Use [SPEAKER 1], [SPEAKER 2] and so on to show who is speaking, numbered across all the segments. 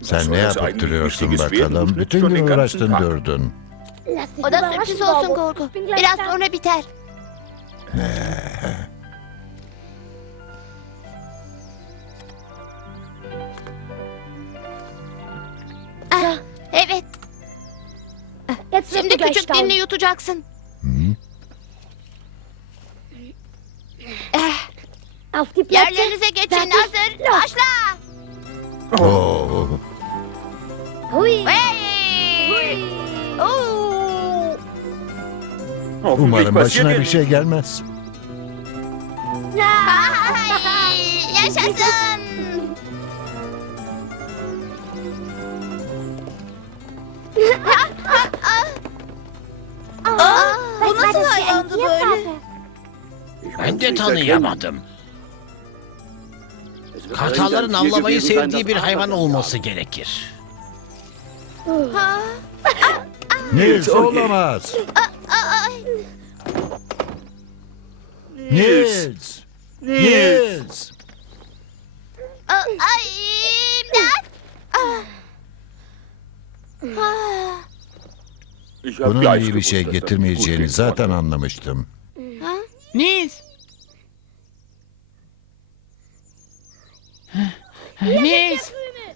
[SPEAKER 1] Sen ne yapıp duruyorsun bakalım? Bütün gün uğraştın durdun.
[SPEAKER 2] O da sürpriz olsun Gorgo. Biraz sonra biter. Ah, evet. Şimdi küçük dilini yutacaksın. Yerlerinize geçin. Hazır. Başla.
[SPEAKER 1] Oo.
[SPEAKER 2] Hey! Oo!
[SPEAKER 1] Umarım başına bir şey gelmez.
[SPEAKER 2] Hay! Yaşasın. Bu nasıl hayvandı böyle?
[SPEAKER 3] Ben de tanıyamadım. Kartalların avlamayı sevdiği bir hayvan olması gerekir.
[SPEAKER 2] Ha?
[SPEAKER 1] Nils olamaz. Nils. Nils.
[SPEAKER 2] Ay, imdat. Ah.
[SPEAKER 1] Bunun iyi bir şey getirmeyeceğini zaten anlamıştım.
[SPEAKER 4] Nils. Nils.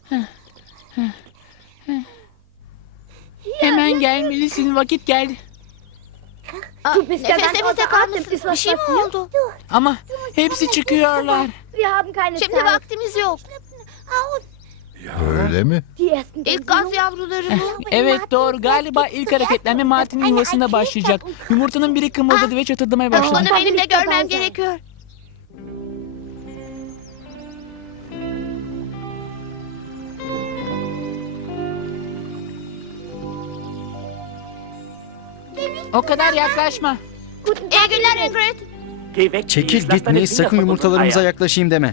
[SPEAKER 4] Hemen gelmelisin, vakit geldi.
[SPEAKER 2] Nefes nefese kalmışsın. Bir şey mi oldu?
[SPEAKER 4] Ama hepsi çıkıyorlar.
[SPEAKER 2] Şimdi vaktimiz yok.
[SPEAKER 1] Öyle mi?
[SPEAKER 2] İlk gaz yavruları mı?
[SPEAKER 4] Evet doğru, galiba ilk hareketlenme Martin'in yuvasında başlayacak. Yumurtanın biri kımıldadı ve çatırdamaya başladı.
[SPEAKER 2] Onu benim de görmem gerekiyor.
[SPEAKER 4] O kadar yaklaşma.
[SPEAKER 2] İyi günler Ingrid.
[SPEAKER 5] Çekil git Nils, sakın yumurtalarımıza yaklaşayım deme.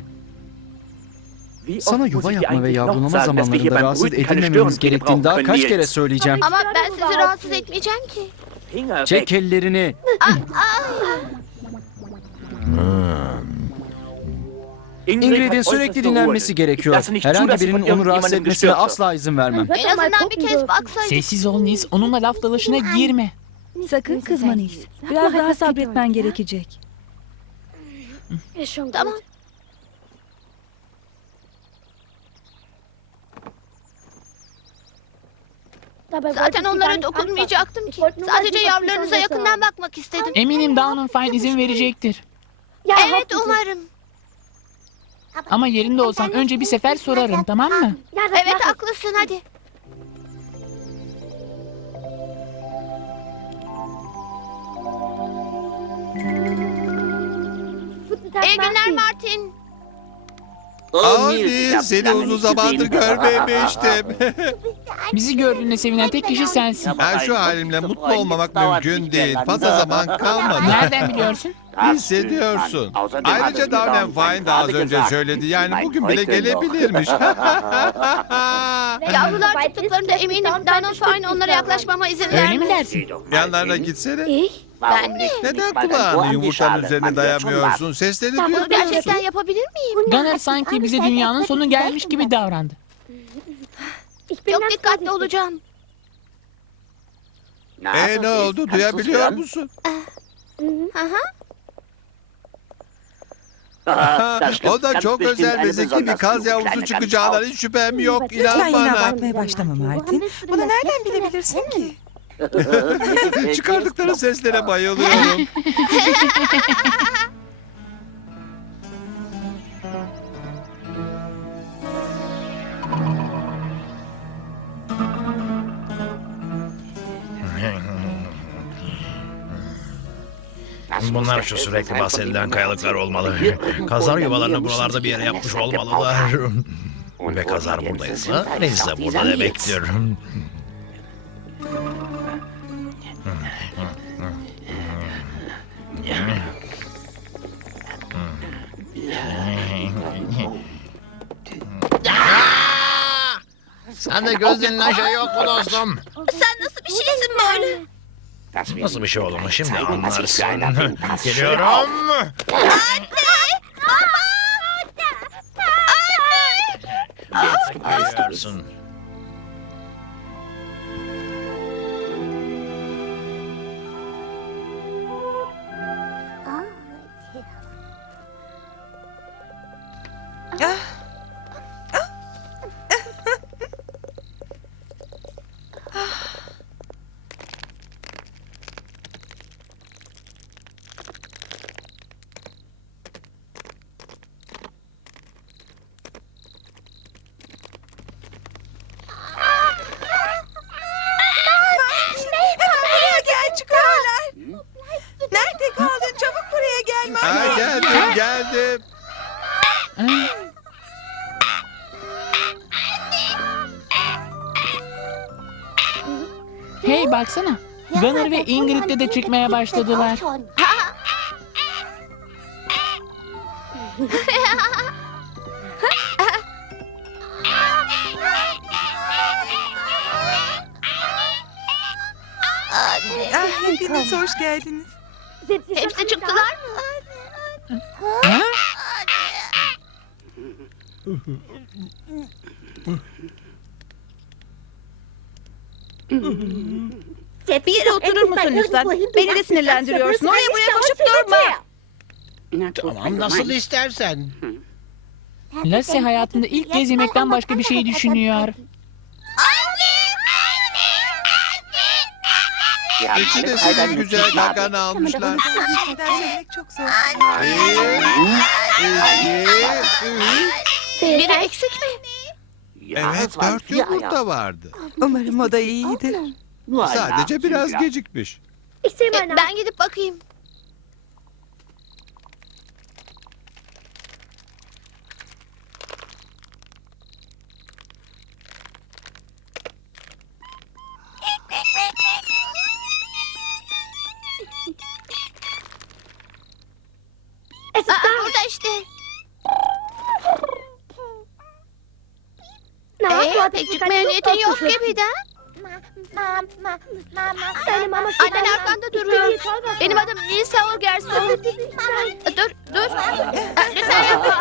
[SPEAKER 5] Sana yuva yapma ve yavrulama zamanlarında rahatsız edilmememiz gerektiğini daha kaç kere söyleyeceğim.
[SPEAKER 2] Ama ben sizi rahatsız etmeyeceğim ki.
[SPEAKER 5] Çek ellerini. Ingrid'in sürekli dinlenmesi gerekiyor. Herhangi birinin onu rahatsız etmesine asla izin vermem.
[SPEAKER 2] En azından bir kez baksaydık.
[SPEAKER 4] Sessiz ol Nils, onunla laf dalaşına girme.
[SPEAKER 6] Sakın kızma Nils. Biraz daha sabretmen gerekecek.
[SPEAKER 2] Tamam. Zaten onlara dokunmayacaktım ki. Sadece yavrularınıza yakından bakmak istedim.
[SPEAKER 4] Eminim Downfine izin verecektir.
[SPEAKER 2] Evet umarım.
[SPEAKER 4] Ama yerinde olsam önce bir sefer sorarım, tamam mı?
[SPEAKER 2] Evet haklısın hadi. İyi günler Martin.
[SPEAKER 7] Abi seni uzun zamandır görmemiştim.
[SPEAKER 4] Bizi gördüğüne sevinen tek kişi sensin.
[SPEAKER 7] Ben şu halimle mutlu olmamak mümkün değil. Fazla zaman kalmadı.
[SPEAKER 4] Nereden biliyorsun?
[SPEAKER 7] Hissediyorsun. Ayrıca Darren Fine de az önce söyledi. Yani bugün bile gelebilirmiş.
[SPEAKER 2] Yavrular çıktıklarında eminim Danonfine onlara yaklaşmama izin
[SPEAKER 4] Öyle mi
[SPEAKER 2] vermez.
[SPEAKER 4] dersin?
[SPEAKER 7] Yanlarına gitsene.
[SPEAKER 2] Ben mi?
[SPEAKER 7] Neden kulağını yumurtanın üzerine dayamıyorsun? Sesleri
[SPEAKER 2] Bunu
[SPEAKER 7] duyabiliyorsun.
[SPEAKER 2] gerçekten yapabilir miyim?
[SPEAKER 4] Gunnar sanki bize dünyanın sonu gelmiş gibi davrandı.
[SPEAKER 2] Çok dikkatli olacağım.
[SPEAKER 7] Ne oldu? Duyabiliyor musun? O da çok özel ve zeki bir kaz yavrusu çıkacağından hiç şüphem yok.
[SPEAKER 8] Lütfen
[SPEAKER 7] İnan
[SPEAKER 8] yine
[SPEAKER 7] bana.
[SPEAKER 8] abartmaya başlama Martin. Bunu nereden bilebilirsin ki?
[SPEAKER 7] Çıkardıkları seslere bayılıyorum.
[SPEAKER 3] Bunlar şu sürekli bahsedilen kayalıklar olmalı. Kazar yuvalarını buralarda bir yere yapmış olmalılar. Ve kazar buradaysa biz de burada demektir. Sen de gözlerinden şey yok mu dostum?
[SPEAKER 2] Sen nasıl bir şeysin böyle?
[SPEAKER 3] Nasıl bir şey olduğunu şimdi anlarsın. Geliyorum.
[SPEAKER 2] Anne!
[SPEAKER 3] Görüyorsun.
[SPEAKER 8] Buraya gel, çıkıyorlar. Nerede kaldın? Çabuk buraya gel Mani.
[SPEAKER 7] Geldim.
[SPEAKER 4] Hey baksana. Gunnar ve Ingrid de çıkmaya başladılar.
[SPEAKER 8] Hepiniz hoş geldiniz.
[SPEAKER 2] Hepsi çıktılar mı?
[SPEAKER 4] Ha?
[SPEAKER 6] Bir yere oturur musun lütfen? Beni de sinirlendiriyorsun. Oraya buraya koşup durma.
[SPEAKER 3] Tamam nasıl istersen.
[SPEAKER 4] Lassie hayatında ilk kez yemekten başka bir şey düşünüyor.
[SPEAKER 7] İçi de senin güzel kakanı almışlar.
[SPEAKER 8] Şimdiden söylemek çok zor.
[SPEAKER 2] Biri eksik mi?
[SPEAKER 7] Evet, 4 yumurta vardı.
[SPEAKER 8] Umarım o da iyidir.
[SPEAKER 7] Sadece biraz gecikmiş.
[SPEAKER 2] Ben gidip bakayım. Burada işte. Pek çıkmaya niyetin yok gibi de. Annen arkanda duruyor. Benim adım Nilsa Olgerson. Dur. Lütfen yapma.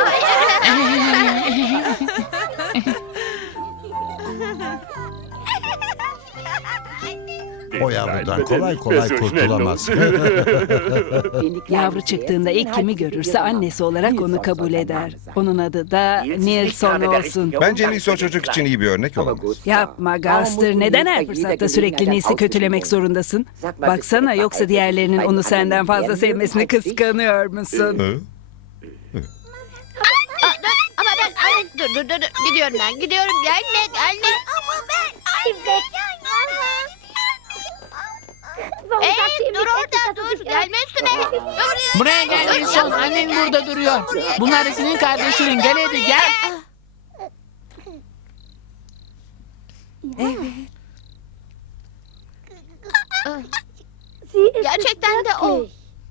[SPEAKER 1] O yavrudan kolay kolay kurtulamaz.
[SPEAKER 6] Yavru çıktığında ilk kimi görürse annesi olarak onu kabul eder. Onun adı da Nilsson olsun.
[SPEAKER 9] Bence Nilsson çocuk için iyi bir örnek olamaz.
[SPEAKER 6] Yapma Gaster. Neden her fırsatta sürekli Nils'i kötülemek zorundasın? Baksana, yoksa diğerlerinin onu senden fazla sevmesini kıskanıyor musun?
[SPEAKER 9] Hı?
[SPEAKER 2] Ama ben dur. Gidiyorum ben. Gelme. Ama ben dur orada dur. Gelme üstüme. Dur.
[SPEAKER 4] Buraya gel Nilsson. Annen burada duruyor. Bunlar da senin kardeşlerin. Gel hadi gel.
[SPEAKER 8] Evet.
[SPEAKER 2] Gerçekten de o.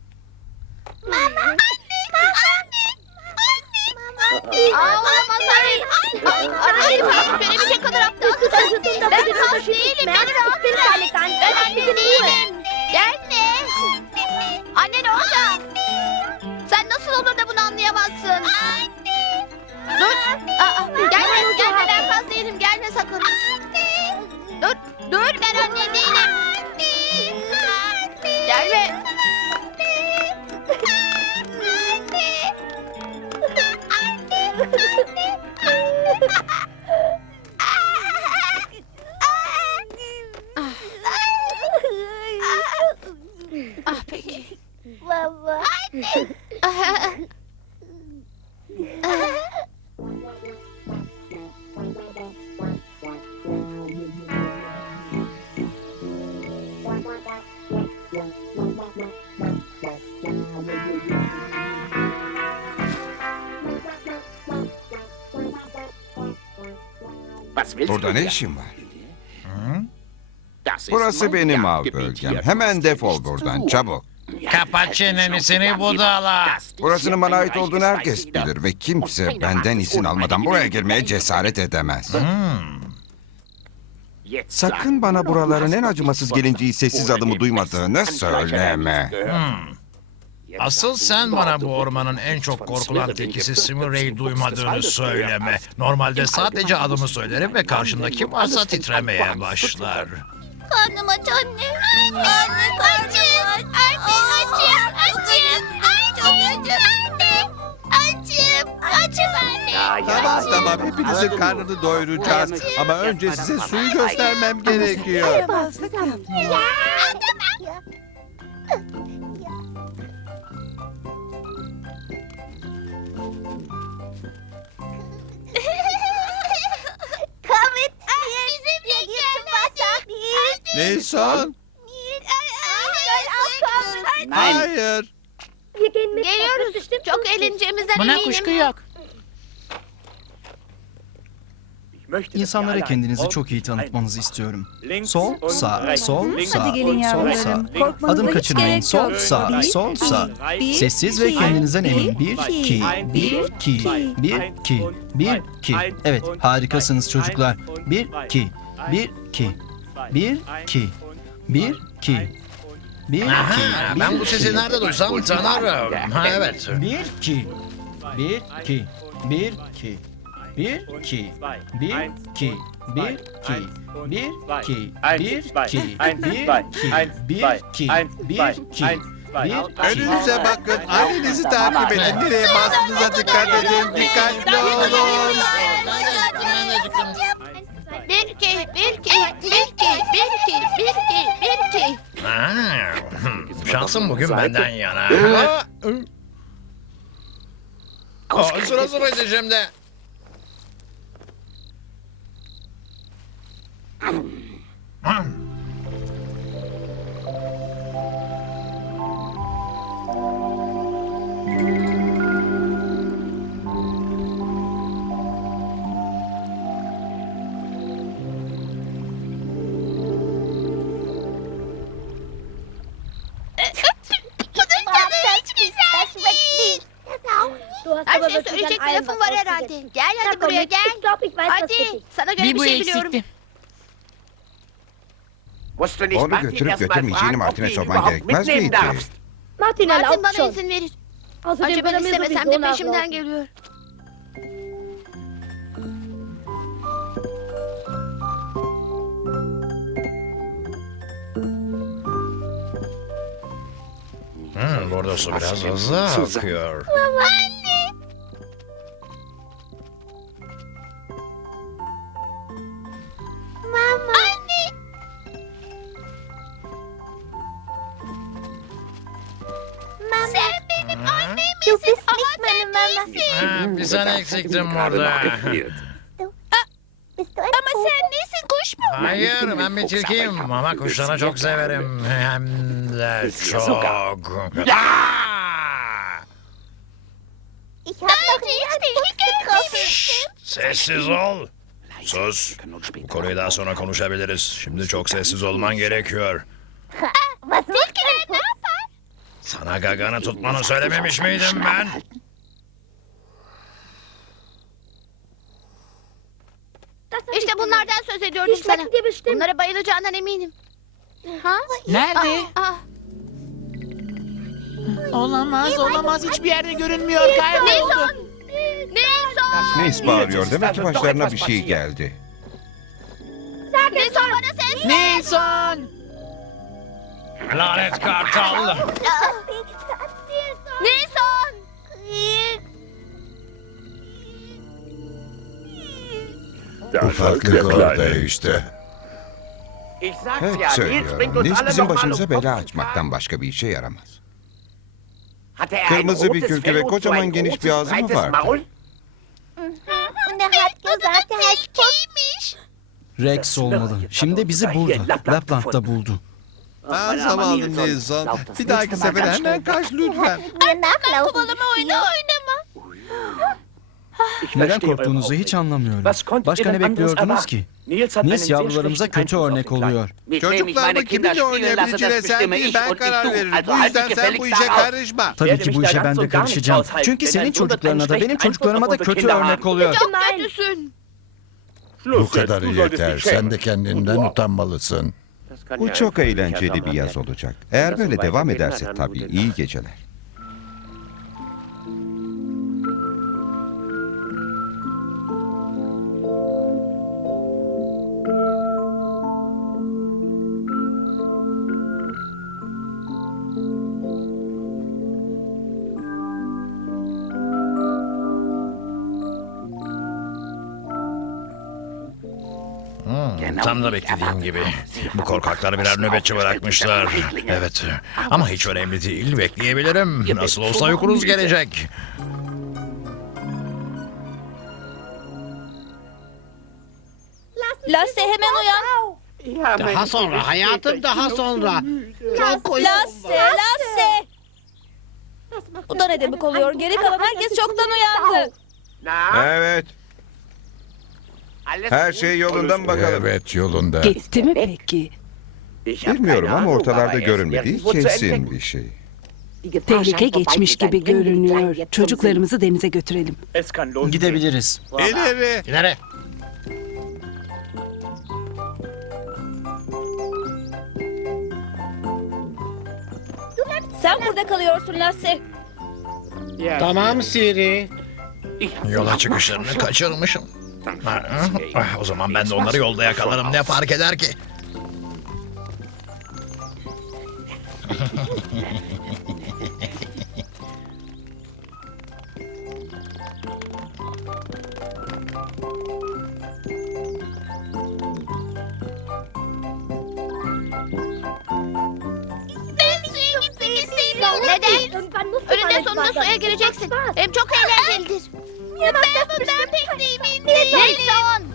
[SPEAKER 2] Olamaz hayır. Arayı farklı görebilecek kadar aptalsın. Ben kaz değilim. Beni rahat bırak. Ben anne değilim. Gelme. Annen orada. Sen nasıl olur da bunu anlayamazsın? Dur. Gelme ben kaz değilim. Gelme sakın. Dur ben anne değilim. Gelme. Peki.
[SPEAKER 9] Burada ne işin var? Burası benim av bölgem. Hemen defol buradan çabuk.
[SPEAKER 3] Kapa çeneni seni budala.
[SPEAKER 9] Burasının bana ait olduğunu herkes bilir ve kimse benden izin almadan buraya girmeye cesaret edemez. Sakın bana buraların en acımasız gelinciyi sessiz adımı duymadığını söyleme.
[SPEAKER 3] Asıl sen bana bu ormanın en çok korkulan tekisi Simire'yi duymadığını söyleme. Normalde sadece adımı söylerim ve karşımda kim varsa titremeye başlar.
[SPEAKER 2] Karnım aç anne. Anne karnım aç. Açım. Ay çok acım. Anne. Açım anne.
[SPEAKER 7] tamam hepinizin karnını doyuracağız. Ama önce size suyu göstermem gerekiyor.
[SPEAKER 8] Yaramazlık yapma.
[SPEAKER 7] Nilsson? Hayır.
[SPEAKER 2] Geliyoruz. Çok eğleneceğimizden
[SPEAKER 4] Buna
[SPEAKER 2] eminim.
[SPEAKER 4] kuşku yok.
[SPEAKER 5] İnsanlara kendinizi çok iyi tanıtmanızı istiyorum. Sol, sağ, sol, sağ,
[SPEAKER 6] Hadi gelin
[SPEAKER 5] sol, sağ.
[SPEAKER 6] yavrularım. Korkmanıza
[SPEAKER 5] Adım
[SPEAKER 6] hiç
[SPEAKER 5] kaçırmayın.
[SPEAKER 6] gerek
[SPEAKER 5] Sol,
[SPEAKER 6] yok.
[SPEAKER 5] sağ,
[SPEAKER 6] Bir,
[SPEAKER 5] sol, sağ.
[SPEAKER 6] bir,
[SPEAKER 5] Sessiz ve
[SPEAKER 6] iki,
[SPEAKER 5] kendinizden emin.
[SPEAKER 6] bir,
[SPEAKER 5] 1, 2, 1, 2, 1, 2, 1, 2. Evet, harikasınız çocuklar. 1, 2, 1, 2, 1, 2, 1, 2, 1, 2.
[SPEAKER 3] Aha, ben bu sesi nerede duysam tanırım. Ha evet.
[SPEAKER 5] 1, 2, 1, 2, 1, 2, 1, 2, 1, 2, 1, 2, 1, 2, 1, 2, 1, 2, 1, 2,
[SPEAKER 7] Önünüze bakın. Annenizi takip edin. Nereye bastığınıza dikkat edin. Dikkatli olun.
[SPEAKER 2] Bir iki, bir iki, bir iki, bir iki, bir iki, bir iki.
[SPEAKER 3] Şansım bugün benden yana. Sıra sıra edeceğim de.
[SPEAKER 2] Bunun tadı hiç güzel değil. Her şey söyleyecek bir lafım var herhalde. Gel hadi buraya gel. Hadi sana göre
[SPEAKER 4] Bir
[SPEAKER 2] bir
[SPEAKER 4] bu
[SPEAKER 2] şey biliyorum.
[SPEAKER 4] eksikti.
[SPEAKER 9] Onu götürüp götürmeyeceğini Martin'e sorman gerekmez miydi?
[SPEAKER 2] Martin bana izin verir. Önce ben istemesem de peşimden geliyor.
[SPEAKER 3] Burada su biraz hızlı akıyor.
[SPEAKER 2] Anne. Mama. Anne. Mama. Sen benim annemsin ama sen değilsin.
[SPEAKER 3] Bir sen eksiktin burada.
[SPEAKER 2] Ama sen nesin, kuş mu?
[SPEAKER 3] Hayır ben bir tilkiyim ama kuşları çok severim. Hem de çok.
[SPEAKER 2] Daha önce hiç tilki görmemiştim.
[SPEAKER 3] Sessiz ol. Sus. Bu konuyu daha sonra konuşabiliriz. Şimdi çok sessiz olman gerekiyor.
[SPEAKER 2] Tilkiler ne yapar?
[SPEAKER 3] Sana gaganı tutmanı söylememiş miydim ben?
[SPEAKER 2] İşte bunlardan söz ediyordum sana. Bunlara bayılacağından eminim. Ha?
[SPEAKER 4] Nerede?
[SPEAKER 2] Ah,
[SPEAKER 4] Olamaz. Hiçbir yerde görünmüyor. Kayboldu.
[SPEAKER 2] Nilsson! Nilsson!
[SPEAKER 9] Nils bağırıyor. Demek ki başlarına bir şey geldi.
[SPEAKER 2] Nilsson bana ses ver!
[SPEAKER 4] Nilsson!
[SPEAKER 3] Lanet kartal.
[SPEAKER 2] Nilsson!
[SPEAKER 1] Ufaklık orada işte.
[SPEAKER 9] Hep söylüyorum. Nils bizim başımıza bela açmaktan başka bir işe yaramaz. Kırmızı bir kürkü ve kocaman geniş bir ağzı mı vardı?
[SPEAKER 2] Kimmiş?
[SPEAKER 5] Rex olmalı. Şimdi bizi burada, Lapland'da buldu.
[SPEAKER 7] Zavallı Nilsson. Bir dahaki sefere hemen kaç lütfen.
[SPEAKER 2] Ben kovalama oyunu oynama.
[SPEAKER 5] Neden korktuğunuzu hiç anlamıyorum. Başka ne bekliyordunuz ki? Nils yavrularımıza kötü örnek oluyor.
[SPEAKER 7] Çocuklarımı kiminle oynayabileceğine sen değil ben karar veririm. Bu yüzden sen bu işe karışma.
[SPEAKER 5] Tabii ki bu işe ben de karışacağım. Çünkü senin çocuklarına da benim çocuklarıma da kötü örnek oluyor.
[SPEAKER 2] Çok kötüsün.
[SPEAKER 1] Bu kadarı yeter. Sen de kendinden utanmalısın.
[SPEAKER 9] Bu çok eğlenceli bir yaz olacak. Eğer böyle devam ederse tabii iyi geceler.
[SPEAKER 3] Tam da beklediğim gibi. Bu korkaklar birer nöbetçi bırakmışlar. Evet. Ama hiç önemli değil. Bekleyebilirim. Nasıl olsa uykunuz gelecek.
[SPEAKER 2] Lasse hemen uyan.
[SPEAKER 10] Daha sonra hayatım, daha sonra. Çok uykum
[SPEAKER 2] Lasse,
[SPEAKER 10] var.
[SPEAKER 2] Lasse. Bu da ne demek oluyor? Geri kalan herkes çoktan uyandı.
[SPEAKER 9] Evet. Her şey yolunda mı bakalım?
[SPEAKER 1] Evet yolunda.
[SPEAKER 6] Gitti mi peki?
[SPEAKER 9] Bilmiyorum ama ortalarda görünmediği kesin bir şey.
[SPEAKER 6] Tehlike geçmiş gibi görünüyor. Çocuklarımızı denize götürelim.
[SPEAKER 5] Gidebiliriz.
[SPEAKER 7] İleri.
[SPEAKER 3] İleri.
[SPEAKER 2] Sen burada kalıyorsun Lasse.
[SPEAKER 10] Tamam Siri.
[SPEAKER 3] Yola çıkışlarını kaçırmışım. O zaman ben de onları yolda yakalarım. Ne fark eder ki?
[SPEAKER 2] Ben suya gitmek istemiyorum. Neden? Önünde sonunda suya gireceksin. Hem çok eğlencelidir. Ben bundan pek de emin değilim. Nelson!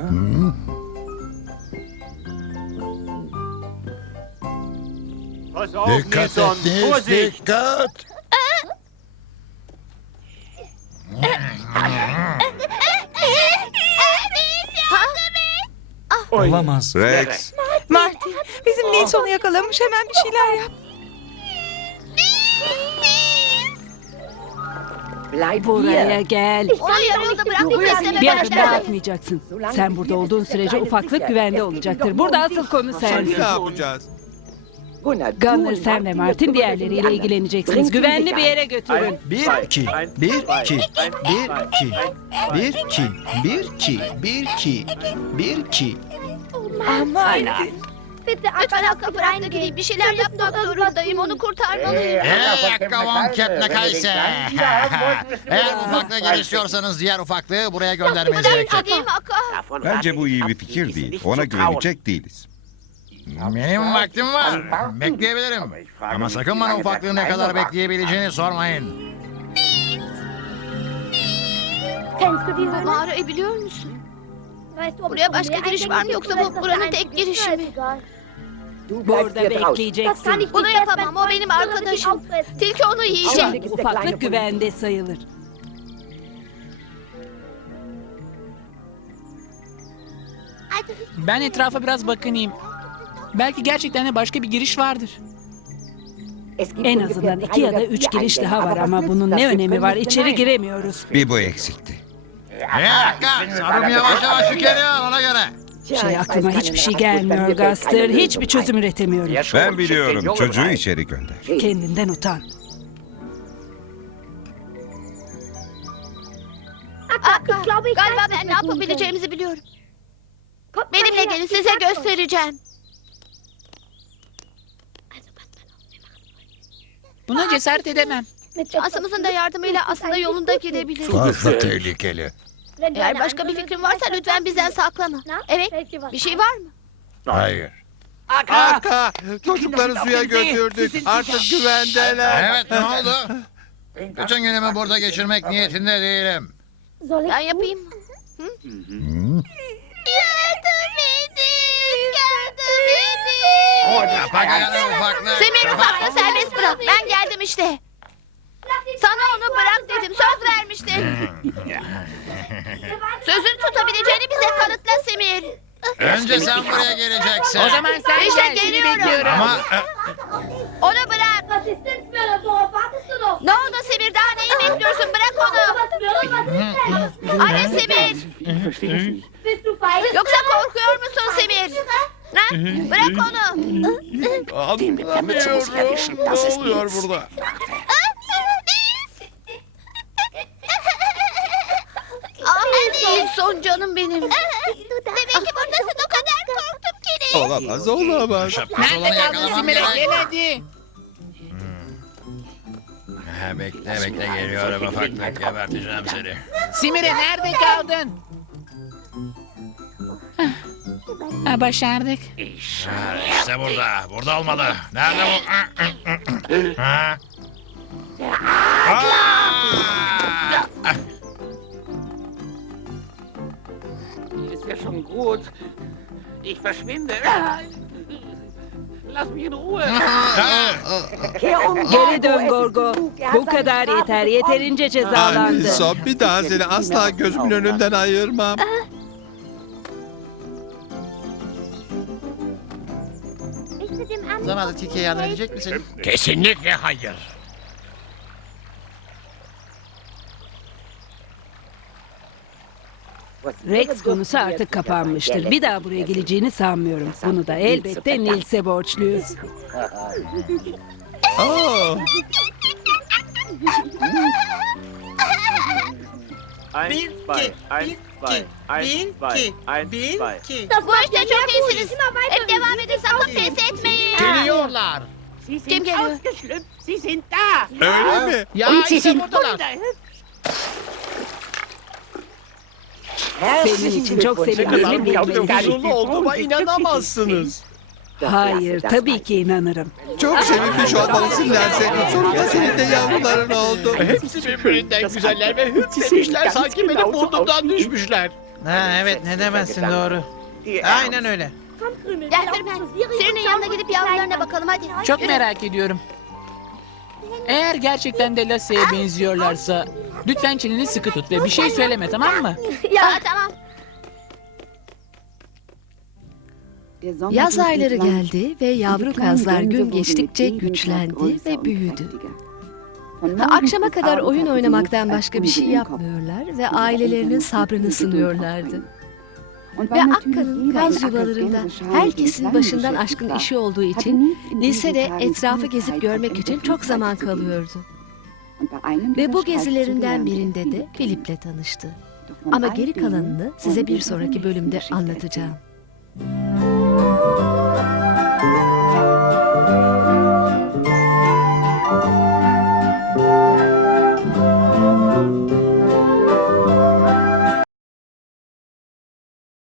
[SPEAKER 1] Dikkat et Nils, dikkat.
[SPEAKER 5] Olamaz.
[SPEAKER 9] Rex,
[SPEAKER 8] Marty, bizim Nilsson'u yakalamış. Hemen bir şeyler yap.
[SPEAKER 6] Buraya gel.
[SPEAKER 2] Onu yarı yolda bırakmak
[SPEAKER 6] Bir
[SPEAKER 2] istemem.
[SPEAKER 6] adım da atmayacaksın. Sen burada olduğun sürece ufaklık güvende olacaktır. Burada asıl konu
[SPEAKER 7] Ne
[SPEAKER 6] sensin.
[SPEAKER 7] yapacağız?
[SPEAKER 6] Gunnar, sen ve Martin diğerleriyle ilgileneceksiniz. Güvenli bir yere götürün.
[SPEAKER 5] 1 2 1 2 1 2 1 2 1 2 1 2 1 2.
[SPEAKER 8] Marty.
[SPEAKER 2] Lütfen Hakk'a bırak da gideyim. Bir şeyler yapmak zorundayım. Onu kurtarmalıyım.
[SPEAKER 3] Yakkavam ketne kayse. Eğer ufaklığı geliştiriyorsanız diğer ufaklığı buraya göndermeniz
[SPEAKER 2] Bırak
[SPEAKER 3] gerekecek.
[SPEAKER 2] gideyim Hakk'a.
[SPEAKER 9] bence bu iyi bir fikir değil. Ona güvenecek değiliz.
[SPEAKER 3] Benim vaktim var. Bekleyebilirim. Ama sakın bana ufaklığı ne kadar bekleyebileceğini sormayın.
[SPEAKER 2] Bu mağarayı biliyor musun? Buraya başka giriş var mı yoksa bu buranın tek girişi mi?
[SPEAKER 6] Burada bekleyeceksin.
[SPEAKER 2] Bunu yapamam. O benim arkadaşım. Tilki onu
[SPEAKER 6] Şu
[SPEAKER 2] yiyecek.
[SPEAKER 6] andaki ufaklık güvende sayılır.
[SPEAKER 4] Ben etrafa biraz bakınayım. Belki gerçekten de başka bir giriş vardır.
[SPEAKER 6] En azından 2 ya da 3 giriş daha var ama bunun ne önemi var? İçeri giremiyoruz.
[SPEAKER 9] Bir bu eksikti.
[SPEAKER 3] Yakka, sarım yavaş yavaş tükeniyor ona göre.
[SPEAKER 6] Aklıma hiçbir şey gelmiyor Gaster. Hiçbir çözüm üretemiyorum.
[SPEAKER 9] Ben biliyorum. Çocuğu içeri gönder.
[SPEAKER 6] Kendinden utan.
[SPEAKER 2] Galiba ben ne yapabileceğimizi biliyorum. Benimle gelin, size göstereceğim.
[SPEAKER 4] Buna cesaret edemem.
[SPEAKER 2] Şansımızın da yardımıyla aslında yolunda gidebiliriz.
[SPEAKER 1] Fazla tehlikeli.
[SPEAKER 2] Eğer başka bir fikrin varsa lütfen bizden saklama. Evet, bir şey var mı?
[SPEAKER 1] Hayır.
[SPEAKER 7] Arka. Çocukları suya götürdük. Artık güvendeler.
[SPEAKER 3] Evet ne oldu? Bütün günümü burada geçirmek niyetinde değilim.
[SPEAKER 2] Ben yapayım mı? Yardım edin! Yardım edin!
[SPEAKER 3] Pagayana ufaklık.
[SPEAKER 2] Semir ufaklığı serbest bırak. Ben geldim işte. Sana onu bırak dedim. Söz vermiştin. Sözünü tutabileceğini bize kanıtla Semir.
[SPEAKER 3] Önce sen buraya geleceksin.
[SPEAKER 4] O zaman sen
[SPEAKER 2] İşte
[SPEAKER 4] gel, seni
[SPEAKER 2] geliyorum.
[SPEAKER 4] bekliyorum.
[SPEAKER 3] Ama
[SPEAKER 2] Onu bırak. Ne oldu Semir? Daha neyi bekliyorsun? Bırak onu. Hadi Semir. Yoksa korkuyor musun Semir? Ha? Bırak onu.
[SPEAKER 3] anlamıyorum. Ne oluyor burada?
[SPEAKER 2] Son canım benim. Demek ki buradasın, o kadar korktum ki.
[SPEAKER 7] Olamaz, olamaz.
[SPEAKER 3] Şapkası olanı
[SPEAKER 4] Nerede kaldın
[SPEAKER 3] yakalamam
[SPEAKER 4] Simire?
[SPEAKER 3] gerek.
[SPEAKER 4] Gel hadi.
[SPEAKER 3] Bekle geliyorum ufaklık. Geberteceğim seni.
[SPEAKER 4] Simire nerede kaldın? Ha, başardık.
[SPEAKER 3] İşte burada. Burada olmalı. Nerede bu? Ha?
[SPEAKER 11] Ist ja schon gut. Ich verschwinde. Lass mich in Ruhe.
[SPEAKER 6] Geri dön Gorgo. Bu kadar yeter. Yeterince cezalandı.
[SPEAKER 7] Alison, bir daha seni asla gözümün önünden ayırmam.
[SPEAKER 10] Zamanla Tilki'ye yardım edecek misin?
[SPEAKER 3] Kesinlikle hayır.
[SPEAKER 6] Rex konusu artık kapanmıştır. Bir daha buraya geleceğini sanmıyorum. Bunu da elbette Nils'e borçluyuz.
[SPEAKER 7] Aa,
[SPEAKER 2] Bu işte çok iyisiniz. Hep devam edin, sakın pes etmeyin.
[SPEAKER 10] Geliyorlar.
[SPEAKER 2] Kim geliyor?
[SPEAKER 7] öyle mi?
[SPEAKER 10] Ya işte buradalar.
[SPEAKER 6] Senin için çok sevindiğimi bilmelisin.
[SPEAKER 5] Huzurlu olduğuma inanamazsınız.
[SPEAKER 6] Hayır, tabii ki inanırım.
[SPEAKER 7] Çok sevinmiş olmalısın Lense. Sonunda senin de yavruların oldu.
[SPEAKER 5] Hepsi birbirinden güzeller ve hüplemişler sanki benim burnumdan düşmüşler.
[SPEAKER 10] Ha evet ne demezsin doğru. Aynen öyle.
[SPEAKER 2] Gel Fırmen. Senin yanına gidip yavrularına bakalım hadi.
[SPEAKER 4] Çok merak ediyorum. Eğer gerçekten de Lassie'ye benziyorlarsa lütfen çeneni sıkı tut ve bir şey söyleme, tamam mı?
[SPEAKER 2] Ya tamam.
[SPEAKER 12] Yaz ayları geldi ve yavru kazlar gün geçtikçe güçlendi ve büyüdü. Akşama kadar oyun oynamaktan başka bir şey yapmıyorlar ve ailelerinin sabrını sınıyorlardı. Ve Akka'nın kaz yuvalarında herkesin başından aşkın işi olduğu için lisede etrafı gezip görmek için çok zaman kalıyordu. Ve bu gezilerinden birinde de Philip'le tanıştı. Ama geri kalanını size bir sonraki bölümde anlatacağım.